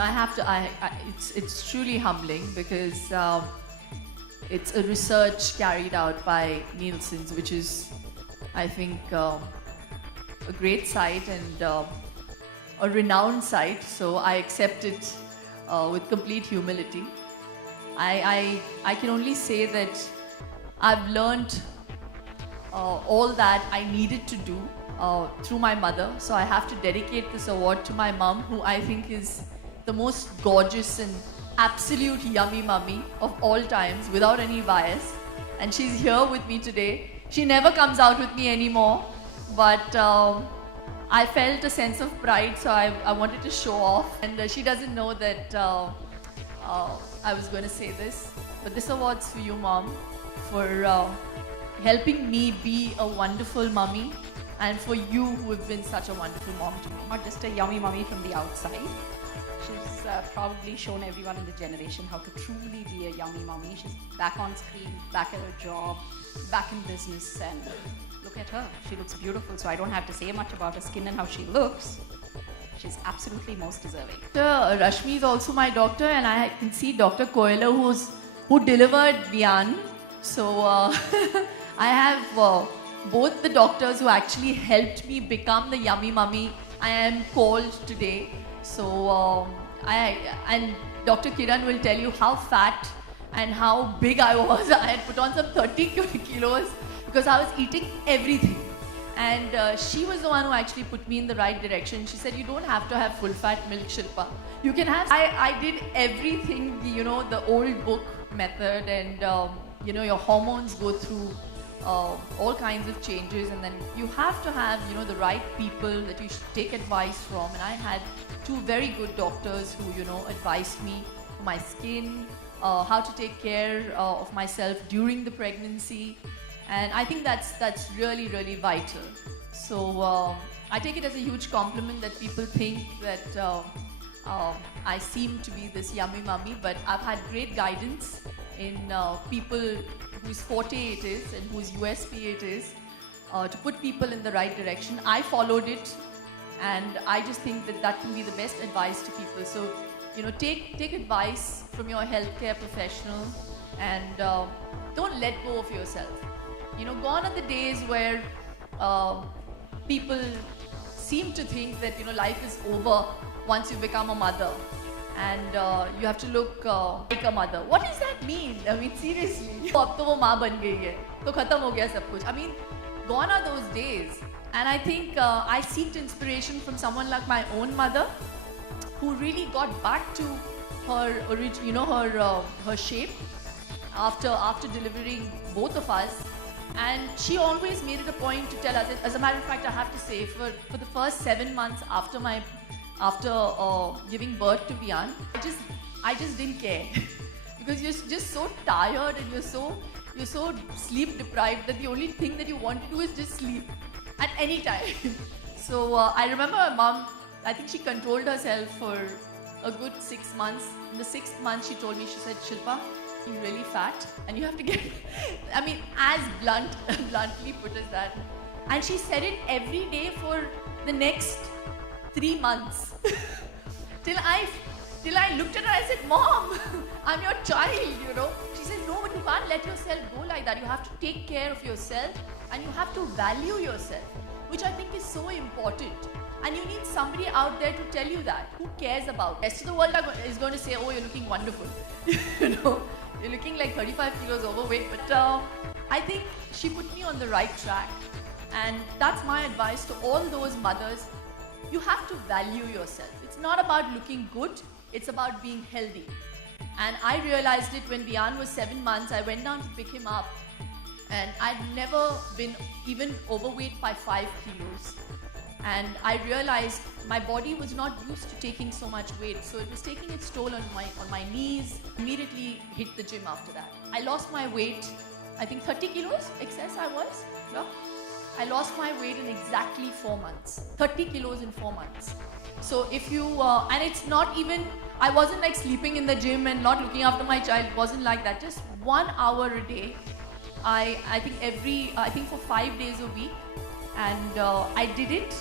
I have to. It's truly humbling because it's a research carried out by Nielsen's, which is, I think, a great site and a renowned site. So I accept it with complete humility. I can only say that I've learned all that I needed to do through my mother. So I have to dedicate this award to my mom, who I think is the most gorgeous and absolute yummy mummy of all times, without any bias. And she's here with me today. She never comes out with me anymore, but I felt a sense of pride, so I wanted to show off. And she doesn't know that I was going to say this, but this award's for you, Mom, for helping me be a wonderful mummy, and for you who have been such a wonderful mom to me. Not just a yummy mummy from the outside. She's probably shown everyone in the generation how to truly be a yummy mummy. She's back on screen, back at her job, back in business, and look at her. She looks beautiful, so I don't have to say much about her skin and how she looks. She's absolutely most deserving. Rashmi is also my doctor, and I can see Dr. Koyala who delivered Vian. So I have both the doctors who actually helped me become the yummy mummy I am called today. So and Dr. Kiran will tell you how fat and how big I was. I had put on some 30 kilos because I was eating everything. And she was the one who actually put me in the right direction. She said, you don't have to have full fat milk, Shilpa. You can have... I did everything, you know, the old book method, and you know, your hormones go through all kinds of changes, and then you have to have, you know, the right people that you should take advice from. And I had two very good doctors who, you know, advised me for my skin, how to take care of myself during the pregnancy. And I think that's really, really vital. So I take it as a huge compliment that people think that I seem to be this yummy mummy, but I've had great guidance in people whose forte it is and whose USP it is to put people in the right direction. I followed it, and I just think that that can be the best advice to people. So, you know, take advice from your healthcare professional, and don't let go of yourself. You know, gone are the days where people seem to think that, you know, life is over once you become a mother, and you have to look like a mother. What does that mean? I mean, seriously. अब तो वो माँ बन गई है, तो खत्म हो गया सब कुछ. I mean, gone are those days. And I think I seeked inspiration from someone like my own mother, who really got back to her you know, her shape after delivering both of us. And she always made it a point to tell us. As a matter of fact, I have to say, for the first 7 months after giving birth to Vian, I just didn't care because you're just so tired and you're so sleep deprived that the only thing that you want to do is just sleep at any time. So I remember my mom, I think she controlled herself for a good 6 months. In the 6th month, she told me, she said, Shilpa, you're really fat and you have to get, I mean, as bluntly put as that. And she said it every day for the next 3 months. till I looked at her, I said, Mom, I'm your child, you know. She said, no, but you can't let yourself go like that. You have to take care of yourself and you have to value yourself, which I think is so important. And you need somebody out there to tell you that, who cares about it. The rest of the world is going to say, oh, you're looking wonderful. You know, you're looking like 35 kilos overweight. But I think she put me on the right track. And that's my advice to all those mothers. You have to value yourself. It's not about looking good, it's about being healthy. And I realized it when Vian was 7 months. I went down to pick him up, and I'd never been even overweight by 5 kilos. And I realized my body was not used to taking so much weight, so it was taking its toll on my knees. Immediately hit the gym after that. I lost my weight, I think 30 kilos excess I was. Yeah? I lost my weight in exactly 4 months. 30 kilos in 4 months. So if you, and it's not even, I wasn't like sleeping in the gym and not looking after my child. It wasn't like that. Just 1 hour a day. I think for 5 days a week. And I did it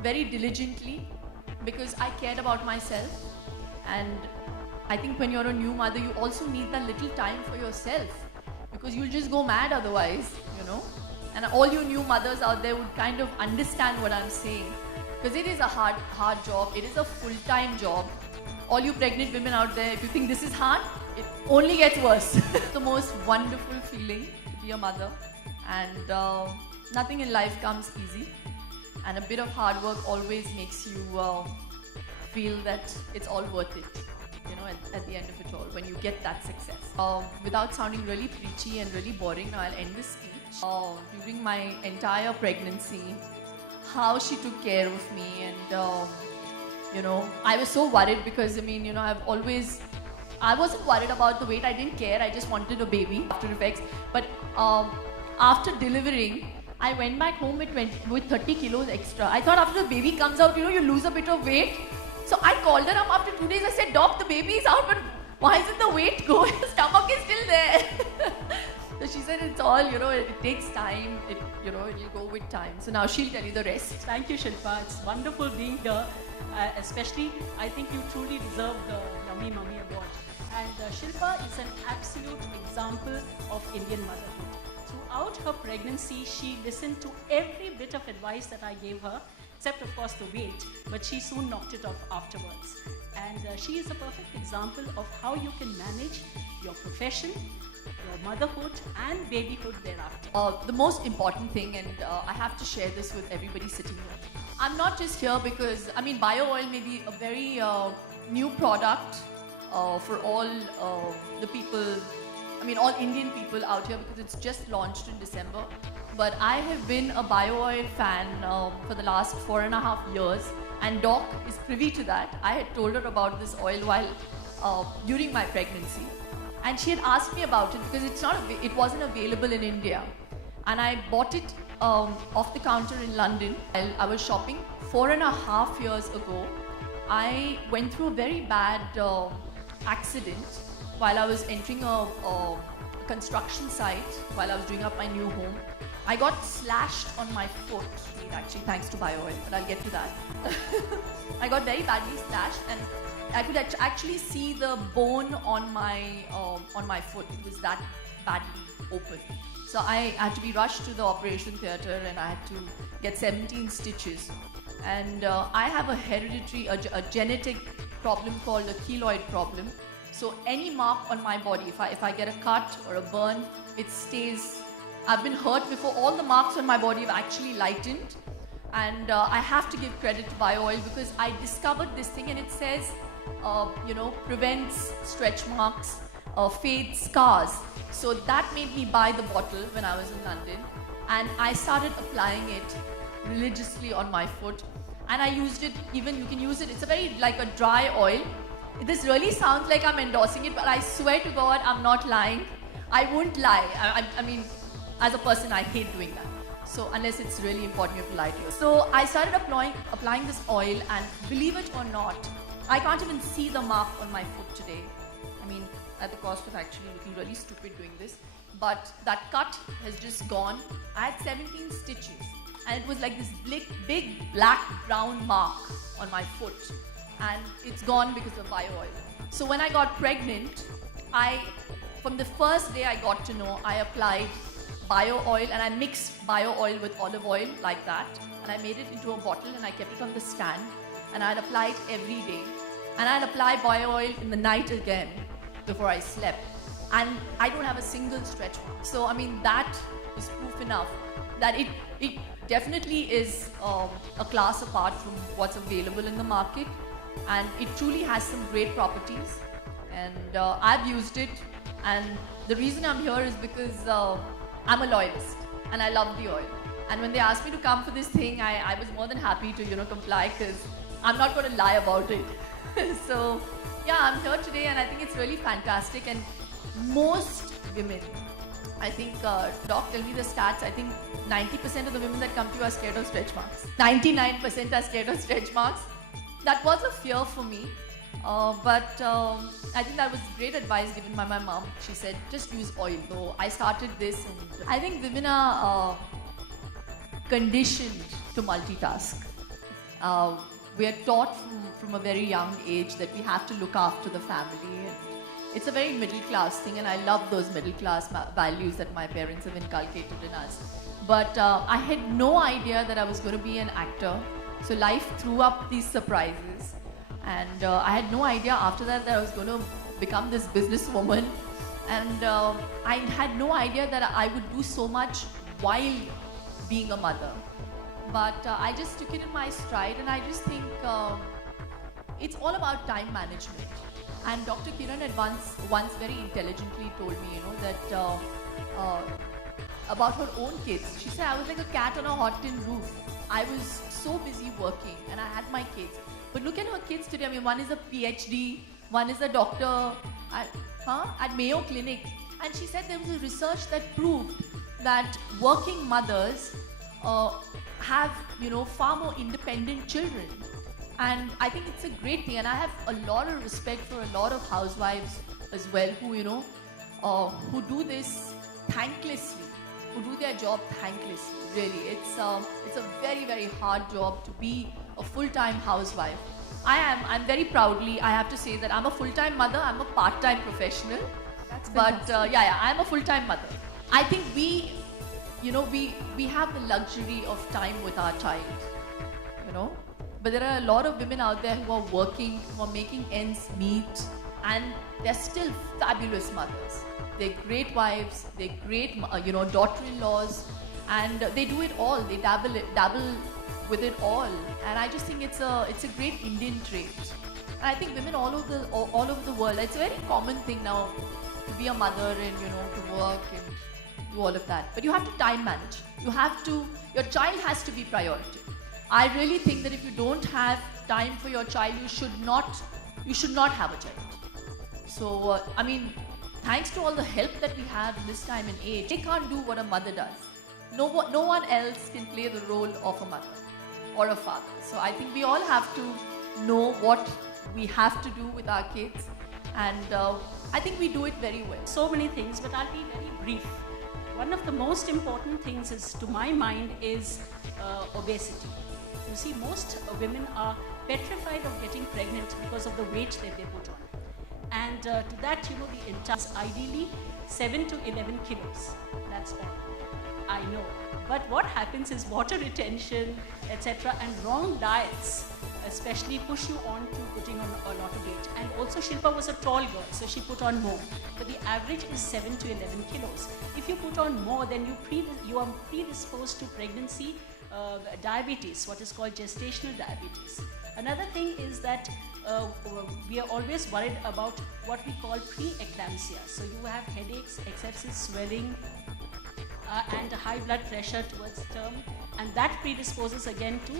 very diligently because I cared about myself. And I think when you're a new mother, you also need that little time for yourself because you'll just go mad otherwise, you know. And all you new mothers out there would kind of understand what I'm saying because it is a hard job. It is a full-time job. All you pregnant women out there, if you think this is hard, it only gets worse. The most wonderful feeling to be a mother, and nothing in life comes easy. And a bit of hard work always makes you feel that it's all worth it, you know, at the end of it all, when you get that success. Without sounding really preachy and really boring, now I'll end this speech. During my entire pregnancy, how she took care of me, and you know, I was so worried because, I mean, you know, I wasn't worried about the weight. I didn't care. I just wanted a baby after effects. But after delivering, I went back home with 30 kilos extra. I thought after the baby comes out, you know, you lose a bit of weight. So I called her up after 2 days. I said, Doc, the baby is out, but why isn't the weight going? The stomach is still there. So she said, it's all, you know, it takes time. You know, it'll go with time. So now she'll tell you the rest. Thank you, Shilpa. It's wonderful being here. Especially, I think you truly deserve the Yummy Mummy Award. And Shilpa is an absolute example of Indian motherhood. Throughout her pregnancy, she listened to every bit of advice that I gave her, except of course the weight, but she soon knocked it off afterwards. And she is a perfect example of how you can manage your profession, your motherhood and babyhood thereafter. The most important thing, and I have to share this with everybody sitting here. I'm not just here because, I mean, bio oil may be a very new product for all the people, I mean, all Indian people out here because it's just launched in December. But I have been a bio oil fan for the last 4.5 years, and Doc is privy to that. I had told her about this oil while during my pregnancy, and she had asked me about it because it wasn't available in India, and I bought it off the counter in London. While I was shopping 4.5 years ago, I went through a very bad accident while I was entering a construction site while I was doing up my new home. I got slashed on my foot, actually thanks to bio oil, but I'll get to that. I got very badly slashed, and I could actually see the bone on my foot. It was that badly open. So I had to be rushed to the operation theatre, and I had to get 17 stitches. And I have a hereditary, a genetic problem called a keloid problem. So any mark on my body, if I get a cut or a burn, it stays. I've been hurt before. All the marks on my body have actually lightened. And I have to give credit to bio oil because I discovered this thing, and it says, you know, prevents stretch marks, fades scars. So that made me buy the bottle when I was in London, and I started applying it religiously on my foot, and I used it. Even you can use it. It's a very like a dry oil. This really sounds like I'm endorsing it, but I swear to God, I'm not lying. I won't lie. I mean, as a person, I hate doing that. So unless it's really important, you have to lie to yourself. So I started applying this oil, and believe it or not, I can't even see the mark on my foot today. I mean, at the cost of actually looking really stupid doing this, but that cut has just gone. I had 17 stitches, and it was like this big black brown mark on my foot, and it's gone because of bio oil. So when I got pregnant, from the first day I got to know, I applied bio oil, and I mixed bio oil with olive oil like that, and I made it into a bottle, and I kept it on the stand, and I'd apply it every day, and I'd apply bio oil in the night again before I slept, and I don't have a single stretch mark. So I mean, that is proof enough that it definitely is a class apart from what's available in the market, and it truly has some great properties, and I've used it, and the reason I'm here is because I'm a loyalist and I love the oil, and when they asked me to come for this thing, I was more than happy to, you know, comply, because I'm not going to lie about it. So yeah, I'm here today, and I think it's really fantastic. And most women, I think, Doc, tell me the stats, I think 90% of the women that come to you are scared of stretch marks. 99% are scared of stretch marks. That was a fear for me, but I think that was great advice given by my mom. She said, just use oil. So I started this, and I think women are conditioned to multitask. we are taught from a very young age that we have to look after the family. And it's a very middle class thing, and I love those middle class values that my parents have inculcated in us. But I had no idea that I was going to be an actor. So life threw up these surprises, and I had no idea after that I was going to become this businesswoman. And I had no idea that I would do so much while being a mother. But I just took it in my stride, and I just think it's all about time management. And Dr. Kiran had once very intelligently told me, that about her own kids. She said, I was like a cat on a hot tin roof. I was so busy working, and I had my kids. But look at her kids today. I mean, one is a PhD, one is a doctor at Mayo Clinic. And she said there was a research that proved that working mothers have, far more independent children. And I think it's a great thing. And I have a lot of respect for a lot of housewives as well who do this thanklessly, who do their job thanklessly. Really, it's a very, very hard job to be a full-time housewife. I'm very proudly, I have to say that I'm a full-time mother, I'm a part-time professional. That's But fantastic. I'm a full-time mother. I think we have the luxury of time with our child, But there are a lot of women out there who are working, who are making ends meet, and they're still fabulous mothers. They're great wives, they're great, daughter-in-laws, and they do it all. They dabble with it all, and I just think it's a great Indian trait. And I think women all over the world, it's a very common thing now to be a mother and to work and do all of that. But you have to time manage. Your child has to be priority. I really think that if you don't have time for your child, you should not have a child. So, thanks to all the help that we have in this time and age, they can't do what a mother does. No one else can play the role of a mother or a father. So I think we all have to know what we have to do with our kids, and I think we do it very well. So many things, but I'll be very brief. One of the most important things is, to my mind, is obesity. You see, most women are petrified of getting pregnant because of the weight that they put on. And to that, the entire is ideally 7 to 11 kilos. That's all. I know. But what happens is water retention, etc., and wrong diets especially push you on to putting on a lot of weight. And also Shilpa was a tall girl, so she put on more. But the average is 7 to 11 kilos. If you put on more, then you are predisposed to pregnancy, diabetes, what is called gestational diabetes. Another thing is that we are always worried about what we call pre-eclampsia. So you have headaches, excessive swelling, and high blood pressure towards term, and that predisposes again to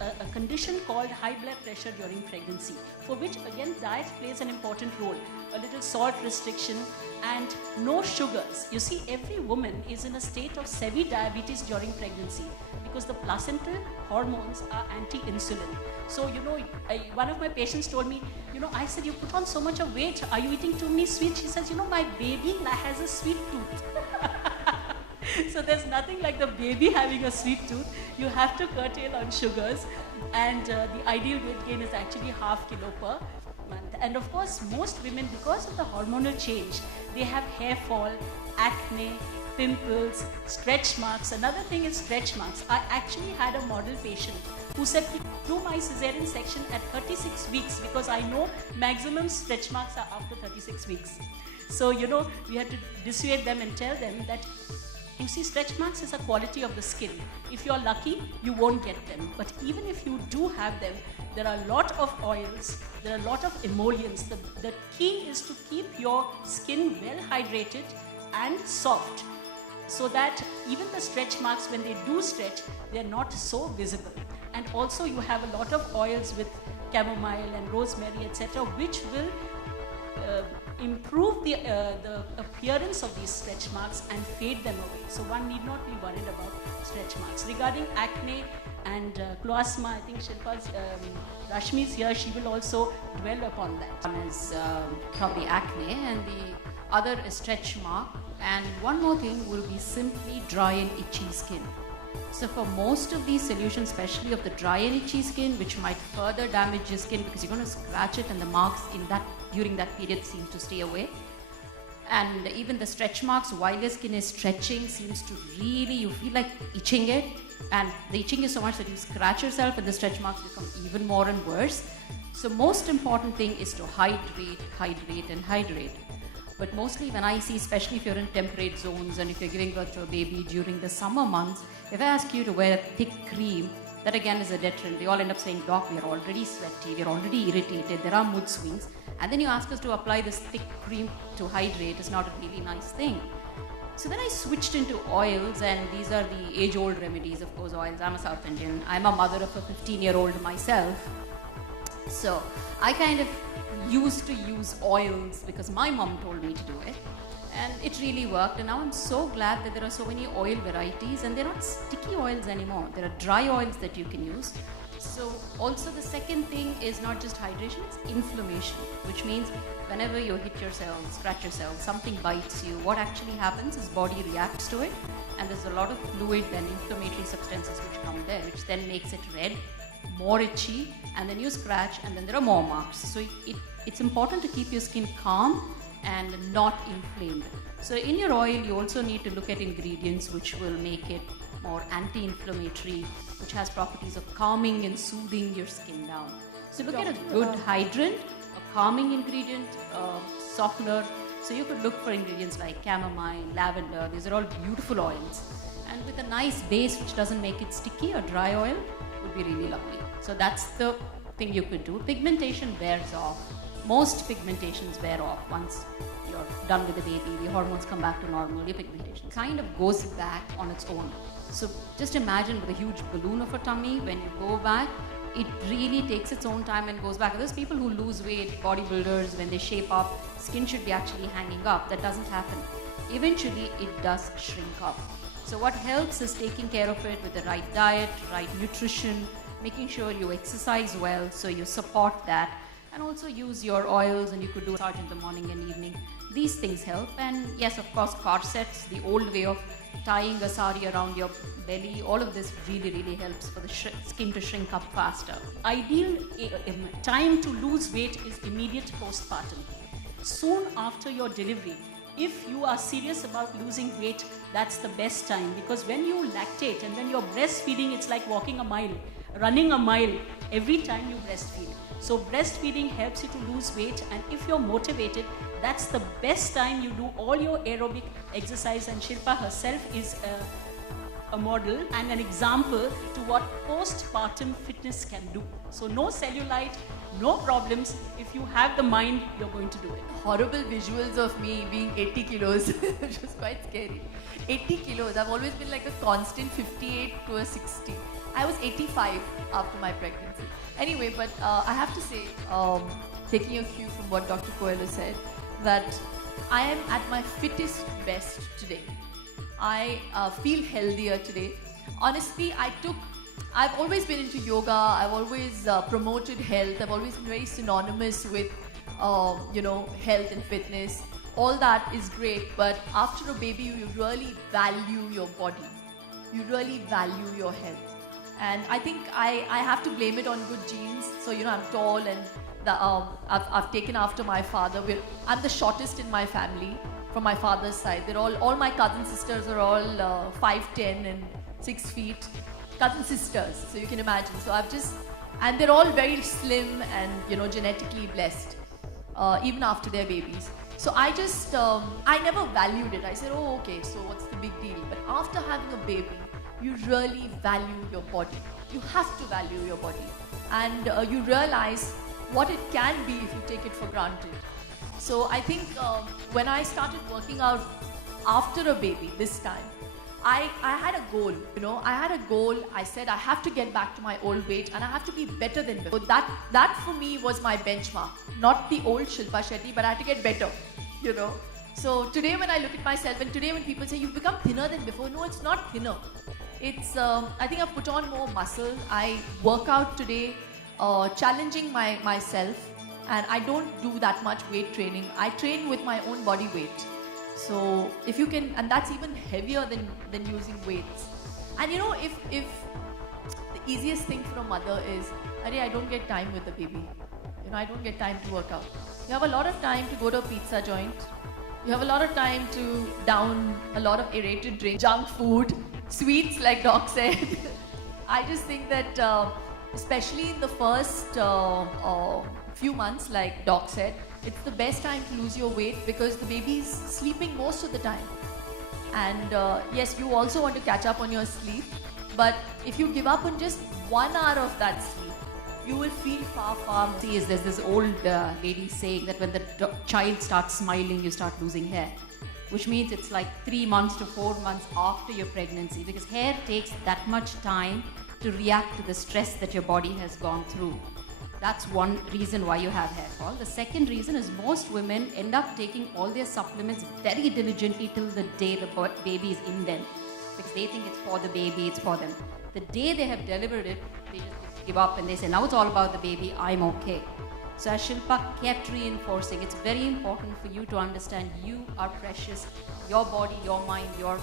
a condition called high blood pressure during pregnancy, for which again diet plays an important role. A little salt restriction and no sugars. You see, every woman is in a state of semi-diabetes during pregnancy because the placental hormones are anti-insulin. So, one of my patients told me, I said, you put on so much of weight, are you eating too many sweets? She says, my baby has a sweet tooth. So there's nothing like the baby having a sweet tooth. You have to curtail on sugars, and the ideal weight gain is actually ½ kilo per month. And of course, most women, because of the hormonal change, they have hair fall, acne, pimples, stretch marks. Another thing is stretch marks. I actually had a model patient who said, do my cesarean section at 36 weeks because I know maximum stretch marks are after 36 weeks. So, we had to dissuade them and tell them that, you see, stretch marks is a quality of the skin. If you're lucky, you won't get them. But even if you do have them, there are a lot of oils, there are a lot of emollients. The key is to keep your skin well hydrated and soft, so that even the stretch marks, when they do stretch, they're not so visible. And also you have a lot of oils with chamomile and rosemary, etc., which will improve the appearance of these stretch marks and fade them away. So one need not be worried about stretch marks. Regarding acne and cloasma, I think Shilpa's, Rashmi is here, she will also dwell upon that. One is probably acne, and the other is stretch mark. And one more thing will be simply dry and itchy skin. So for most of these solutions, especially of the dry and itchy skin, which might further damage your skin because you're going to scratch it and the marks in that during that period seem to stay away. And even the stretch marks while your skin is stretching seems to really, you feel like itching it, and the itching is so much that you scratch yourself and the stretch marks become even more and worse. So most important thing is to hydrate, hydrate and hydrate. But mostly when I see, especially if you're in temperate zones and if you're giving birth to a baby during the summer months, if I ask you to wear a thick cream, that again is a deterrent. They all end up saying, "Doc, we're already sweaty, we're already irritated, there are mood swings." And then you ask us to apply this thick cream to hydrate. It's not a really nice thing. So then I switched into oils, and these are the age-old remedies, of course, oils. I'm a South Indian. I'm a mother of a 15-year-old myself. So I kind of used to use oils because my mom told me to do it. And it really worked. And now I'm so glad that there are so many oil varieties, and they're not sticky oils anymore. There are dry oils that you can use. So also the second thing is not just hydration, it's inflammation, which means whenever you hit yourself, scratch yourself, something bites you, what actually happens is body reacts to it, and there's a lot of fluid and inflammatory substances which come there, which then makes it red, more itchy, and then you scratch, and then there are more marks. So it's important to keep your skin calm and not inflamed. So in your oil, you also need to look at ingredients which will make it more anti-inflammatory, which has properties of calming and soothing your skin down. So look at a good hydrant, a calming ingredient, a softener. So you could look for ingredients like chamomile, lavender. These are all beautiful oils. And with a nice base which doesn't make it sticky, a dry oil would be really lovely. So that's the thing you could do. Pigmentation wears off. Most pigmentations wear off once you're done with the baby. The hormones come back to normal. Your pigmentation kind of goes back on its own. So just imagine with a huge balloon of a tummy, when you go back, it really takes its own time and goes back. There's people who lose weight, bodybuilders, when they shape up, skin should be actually hanging up. That doesn't happen. Eventually, it does shrink up. So what helps is taking care of it with the right diet, right nutrition, making sure you exercise well, so you support that, and also use your oils, and you could do massage in the morning and evening. These things help. And yes, of course, corsets, the old way of tying a sari around your belly, all of this really, really helps for the skin to shrink up faster. Ideal time to lose weight is immediate postpartum. Soon after your delivery, if you are serious about losing weight, that's the best time, because when you lactate and when you're breastfeeding, it's like walking a mile, running a mile every time you breastfeed. So breastfeeding helps you to lose weight, and if you're motivated, that's the best time you do all your aerobic exercise. And Shilpa herself is a model and an example to what postpartum fitness can do. So no cellulite, no problems. If you have the mind, you're going to do it. Horrible visuals of me being 80 kilos, which was quite scary. 80 kilos, I've always been like a constant 58 to a 60. I was 85 after my pregnancy. Anyway, but I have to say, taking a cue from what Dr. Coelho said, that I am at my fittest best today. I feel healthier today. Honestly, I've always been into yoga. I've always promoted health. I've always been very synonymous with, health and fitness. All that is great, but after a baby, you really value your body. You really value your health. And I think I have to blame it on good genes. So, I'm tall, and I've taken after my father. I'm the shortest in my family from my father's side. They're all my cousin sisters are all 5'10" and 6 feet. Cousin sisters, so you can imagine. So and they're all very slim and genetically blessed, even after their babies. So I never valued it. I said, oh, okay, so what's the big deal? But after having a baby, you really value your body. You have to value your body. And you realize what it can be if you take it for granted. So I think when I started working out after a baby this time, I had a goal, I had a goal. I said I have to get back to my old weight and I have to be better than before. That for me was my benchmark. Not the old Shilpa Shetty, but I had to get better, So today when I look at myself, and today when people say you've become thinner than before, no, it's not thinner. It's, I think I've put on more muscle. I work out today, challenging myself, and I don't do that much weight training. I train with my own body weight. So if you can, and that's even heavier than using weights. And if the easiest thing for a mother is, Arey, I don't get time with the baby. I don't get time to work out. You have a lot of time to go to a pizza joint. You have a lot of time to down a lot of aerated drink, junk food, sweets, like Doc said. I just think that, especially in the first few months, like Doc said, it's the best time to lose your weight because the baby's sleeping most of the time. And yes, you also want to catch up on your sleep, but if you give up on just 1 hour of that sleep, you will feel far, far more. See, there's this old lady saying that when the child starts smiling, you start losing hair, which means it's like 3 months to 4 months after your pregnancy, because hair takes that much time to react to the stress that your body has gone through. That's one reason why you have hair fall. The second reason is most women end up taking all their supplements very diligently till the day the baby is in them, because they think it's for the baby, it's for them. The day they have delivered it, they just give up and they say, now it's all about the baby, I'm okay. So as Shilpa kept reinforcing, it's very important for you to understand you are precious. Your body, your mind, your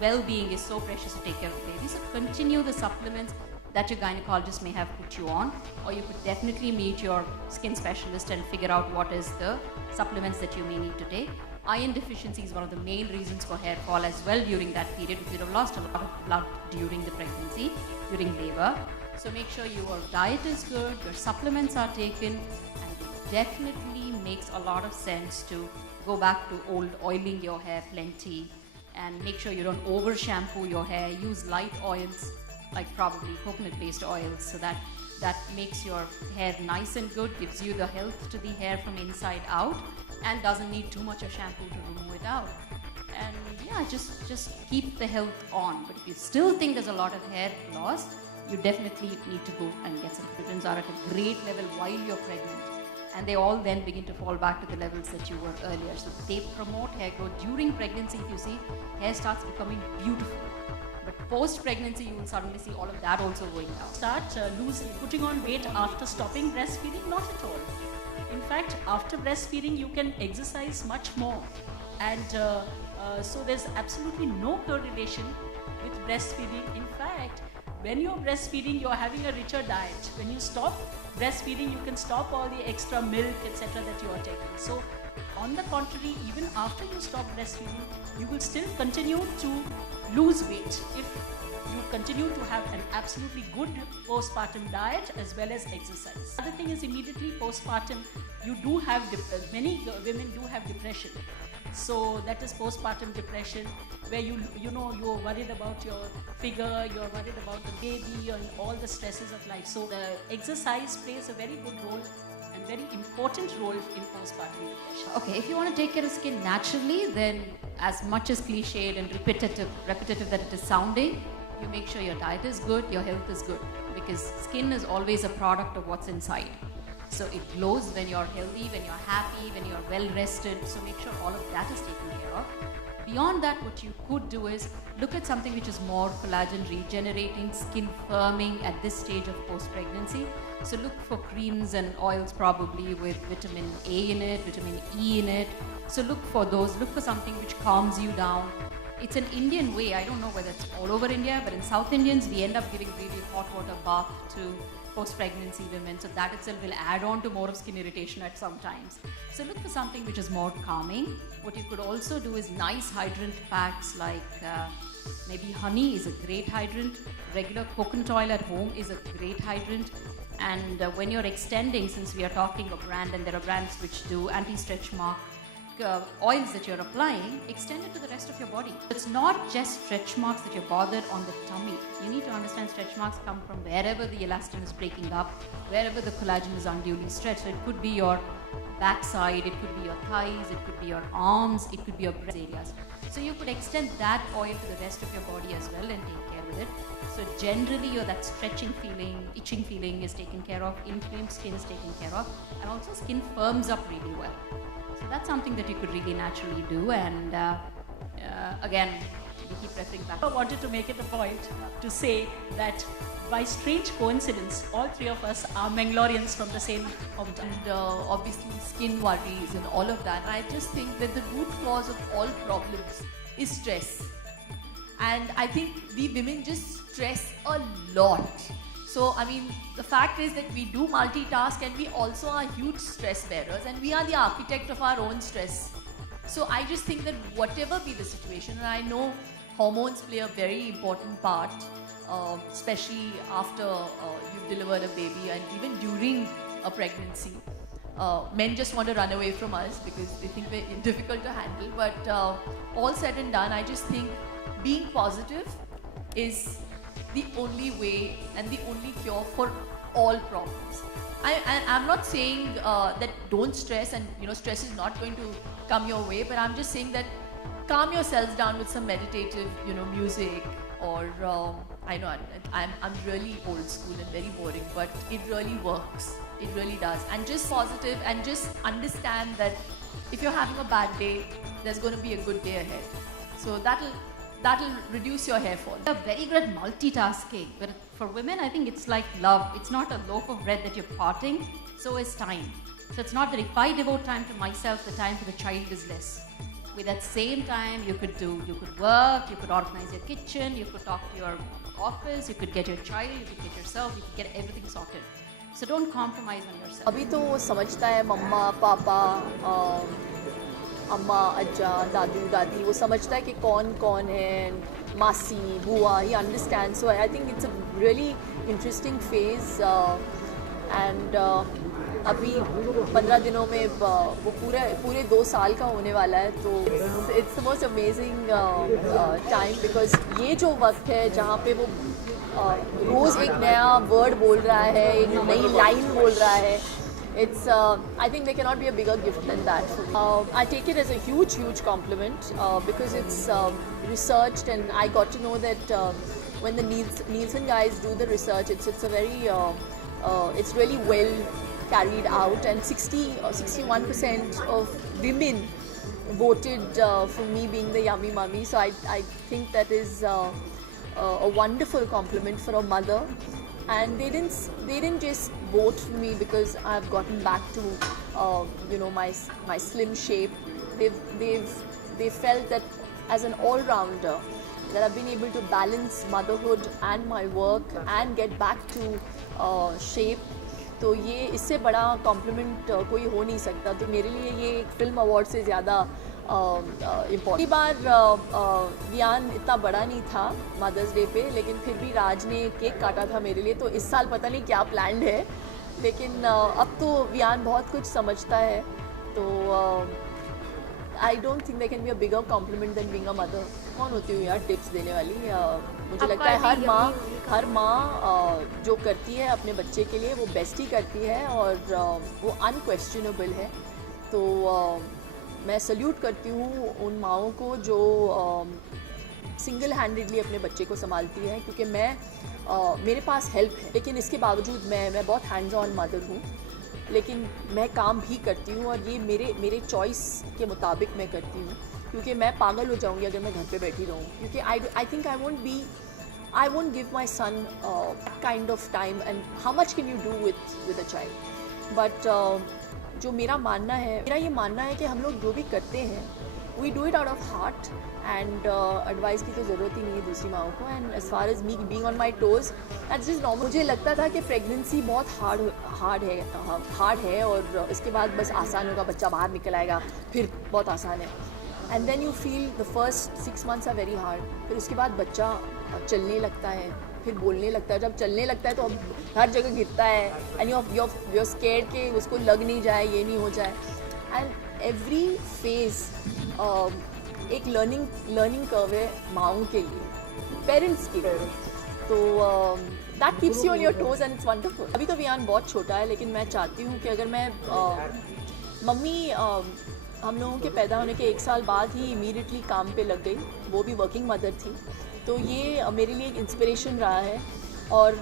well-being is so precious to take care of the baby. So continue the supplements that your gynecologist may have put you on, or you could definitely meet your skin specialist and figure out what is the supplements that you may need to take. Iron deficiency is one of the main reasons for hair fall as well during that period, because you have lost a lot of blood during the pregnancy, during labor. So make sure your diet is good, your supplements are taken, and it definitely makes a lot of sense to go back to old oiling your hair plenty, and make sure you don't over shampoo your hair. Use light oils like probably coconut based oils, so that makes your hair nice and good, gives you the health to the hair from inside out, and doesn't need too much of shampoo to remove it out. And yeah, just keep the health on. But if you still think there's a lot of hair loss, you definitely need to go and get some vitamins are at a great level while you're pregnant, and they all then begin to fall back to the levels that you were earlier. So they promote hair growth during pregnancy. If you see, hair starts becoming beautiful, but post-pregnancy you will suddenly see all of that also going down. Start putting on weight after stopping breastfeeding? Not at all. In fact, after breastfeeding you can exercise much more, and so there's absolutely no correlation with breastfeeding. In fact, when you're breastfeeding, you're having a richer diet. When you stop breastfeeding, you can stop all the extra milk, etc. that you are taking. So on the contrary, even after you stop breastfeeding, you will still continue to lose weight if you continue to have an absolutely good postpartum diet as well as exercise. Other thing is, immediately postpartum, you do have many women do have depression. So that is postpartum depression, where you're worried about your figure, you're worried about the baby and all the stresses of life. So the exercise plays a very good role and very important role in postpartum depression. Okay, if you want to take care of skin naturally, then as much as cliched and repetitive that it is sounding, you make sure your diet is good, your health is good, because skin is always a product of what's inside. So it glows when you're healthy, when you're happy, when you're well rested. So make sure all of that is taken care of. Beyond that, what you could do is look at something which is more collagen regenerating, skin firming at this stage of post-pregnancy. So look for creams and oils probably with vitamin A in it, vitamin E in it. So look for those. Look for something which calms you down. It's an Indian way. I don't know whether it's all over India, but in South Indians, we end up giving really hot water bath to post-pregnancy women, so that itself will add on to more of skin irritation at some times. So look for something which is more calming. What you could also do is nice hydrant packs, like maybe honey is a great hydrant, regular coconut oil at home is a great hydrant. And when you're extending, since we are talking a brand, and there are brands which do anti-stretch mark oils that you're applying, extend it to the rest of your body. It's not just stretch marks that you're bothered on the tummy. You need to understand stretch marks come from wherever the elastin is breaking up, wherever the collagen is unduly stretched. So it could be your backside, it could be your thighs, it could be your arms, it could be your breast areas. So you could extend that oil to the rest of your body as well and take care with it. So generally that stretching feeling, itching feeling is taken care of, inflamed skin is taken care of, and also skin firms up really well. So that's something that you could really naturally do, and again, we keep referring back. I wanted to make it a point to say that by strange coincidence, all three of us are Mangaloreans from the same hometown. And obviously skin worries and all of that. I just think that the root cause of all problems is stress. And I think we women just stress a lot. So I mean, the fact is that we do multitask, and we also are huge stress bearers, and we are the architect of our own stress. So I just think that whatever be the situation, and I know hormones play a very important part, especially after you've delivered a baby and even during a pregnancy. Men just want to run away from us because they think we're difficult to handle. But all said and done, I just think being positive is the only way and the only cure for all problems. I'm not saying that don't stress, and stress is not going to come your way, but I'm just saying that calm yourselves down with some meditative music, or I know I'm really old school and very boring, but it really works. It really does. And just positive, and just understand that if you're having a bad day, there's going to be a good day ahead. So that'll reduce your hair fall. They're very good at multitasking, but for women, I think it's like love. It's not a loaf of bread that you're parting, so is time. So it's not that if I devote time to myself, the time for the child is less. With that same time, you could work, you could organize your kitchen, you could talk to your office, you could get your child, you could get yourself, you could get everything sorted. So don't compromise on yourself. अभी तो वो समझता है मम्मा पापा, अम्मा अज्जा दादू दादी, वो समझता है कि कौन कौन है, मासी बुआ, he understands. So I think it's a really interesting phase, and अभी 15 दिनों में वो पूरे 2 साल का होने वाला है. तो it's the most amazing time, because ये जो वक्त है जहाँ पे वो रोज़ एक नया वर्ड बोल रहा है, एक नई लाइन बोल रहा है. It's I think there cannot be a bigger gift than that. I take it as a huge compliment, because it's researched, and I got to know that when the Nielsen guys do the research, it's a very it's really well carried out, and 61% of women voted for me being the yummy mummy. So I think that is a wonderful compliment for a mother. And they didn't just vote for me because I've gotten back to my slim shape. They felt that as an all-rounder, that I've been able to balance motherhood and my work and get back to shape. तो ये इससे बड़ा complement कोई हो नहीं सकता. तो मेरे लिए ये एक फिल्म अवार्ड से ज़्यादा इम्पोर्टेंट. बार वियान इतना बड़ा नहीं था मदर्स डे पे, लेकिन फिर भी राज ने केक काटा था मेरे लिए. तो इस साल पता नहीं क्या प्लान्ड है, लेकिन अब तो वियान बहुत कुछ समझता है. तो I don't think there can be a bigger compliment than being a mother. कौन होती हूँ यार टिप्स देने वाली? मुझे लगता है हर माँ जो करती है अपने बच्चे के लिए वो बेस्ट ही करती है, और वो अनक्वेश्चनेबल है. तो मैं सल्यूट करती हूँ उन माँओं को जो सिंगल हैंडेडली अपने बच्चे को संभालती है, क्योंकि मेरे पास हेल्प है, लेकिन इसके बावजूद मैं बहुत हैंड्स ऑन मदर हूँ. लेकिन मैं काम भी करती हूँ, और ये मेरे चॉइस के मुताबिक मैं करती हूँ, क्योंकि मैं पागल हो जाऊँगी अगर मैं घर पे बैठी रहूँ. क्योंकि I think I won't give my son kind of time, and how much can you do with a child? But जो मेरा ये मानना है कि हम लोग जो भी करते हैं we do it out of heart, and advice की तो ज़रूरत ही नहीं है दूसरी माँओं को. And as far as me being on my toes, that's just normal. मुझे लगता था कि प्रेगनेंसी बहुत हार्ड है, और इसके बाद बस आसान होगा, बच्चा बाहर निकल आएगा, फिर बहुत आसान है. And then you feel the first 6 months are very hard. फिर उसके बाद बच्चा चलने लगता है, फिर बोलने लगता है. जब चलने लगता है तो अब हर जगह गिरता है, and you're scared कि उसको लग नहीं जाए, ये नहीं हो जाए. And every phase एक learning curve है माँओं के लिए, पेरेंट्स के लिए. तो that keeps you on your toes, and it's wonderful. अभी तो वियान बहुत छोटा है, लेकिन मैं चाहती हूँ कि अगर मैं मम्मी हम लोगों के पैदा होने के 1 साल बाद ही इमीडिएटली काम पे लग गई, वो भी वर्किंग मदर थी. तो ये मेरे लिए एक इंस्पिरेशन रहा है. और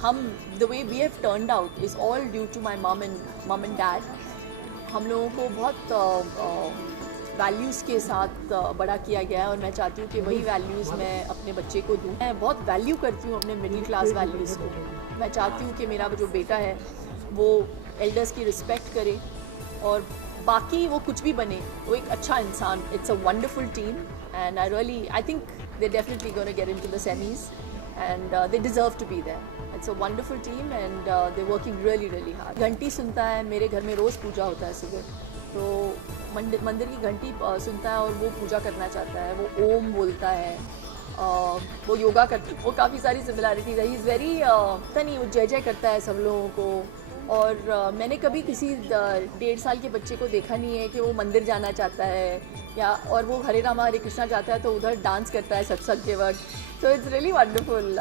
हम the way we have turned out is all due to my mum and dad. हम लोगों को बहुत वैल्यूज़ के साथ बड़ा किया गया है, और मैं चाहती हूँ कि वही वैल्यूज़ मैं अपने बच्चे को दूँ. मैं बहुत वैल्यू करती हूँ अपने मिडिल क्लास वैल्यूज़ को. मैं चाहती हूँ कि मेरा जो बेटा है वो एल्डर्स की रिस्पेक्ट करे, और बाकी वो कुछ भी बने, वो एक अच्छा इंसान. It's a wonderful team and I think they're definitely going to get into the semis and they deserve to be there. It's a wonderful team and they're working really really hard. घंटी सुनता है, मेरे घर में रोज़ पूजा होता है सुबह, तो मंदिर की घंटी सुनता है और वो पूजा करना चाहता है, वो ओम बोलता है, वो योगा करता है, वो काफ़ी सारी सिमिलैरिटीज़ है. ही इज़ वेरी पता नहीं, वो जय जय करता है सब लोगों को. और मैंने कभी किसी 1.5 साल के बच्चे को देखा नहीं है कि वो मंदिर जाना चाहता है या और वो हरे रामा हरे कृष्णा जाता है तो उधर डांस करता है सत्संग के वक्त. So it's really wonderful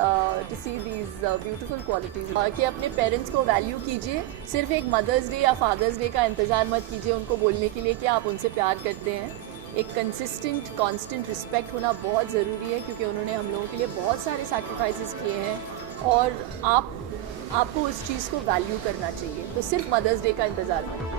to see these beautiful qualities. कि अपने पेरेंट्स को वैल्यू कीजिए, सिर्फ एक मदर्स डे या फादर्स डे का इंतज़ार मत कीजिए उनको बोलने के लिए कि आप उनसे प्यार करते हैं. एक कंसिस्टेंट कांस्टेंट रिस्पेक्ट होना बहुत ज़रूरी है, क्योंकि उन्होंने हम लोगों के लिए बहुत सारे सैक्रिफाइसेस किए हैं और आपको उस चीज़ को वैल्यू करना चाहिए. तो सिर्फ मदर्स डे का इंतज़ार मत.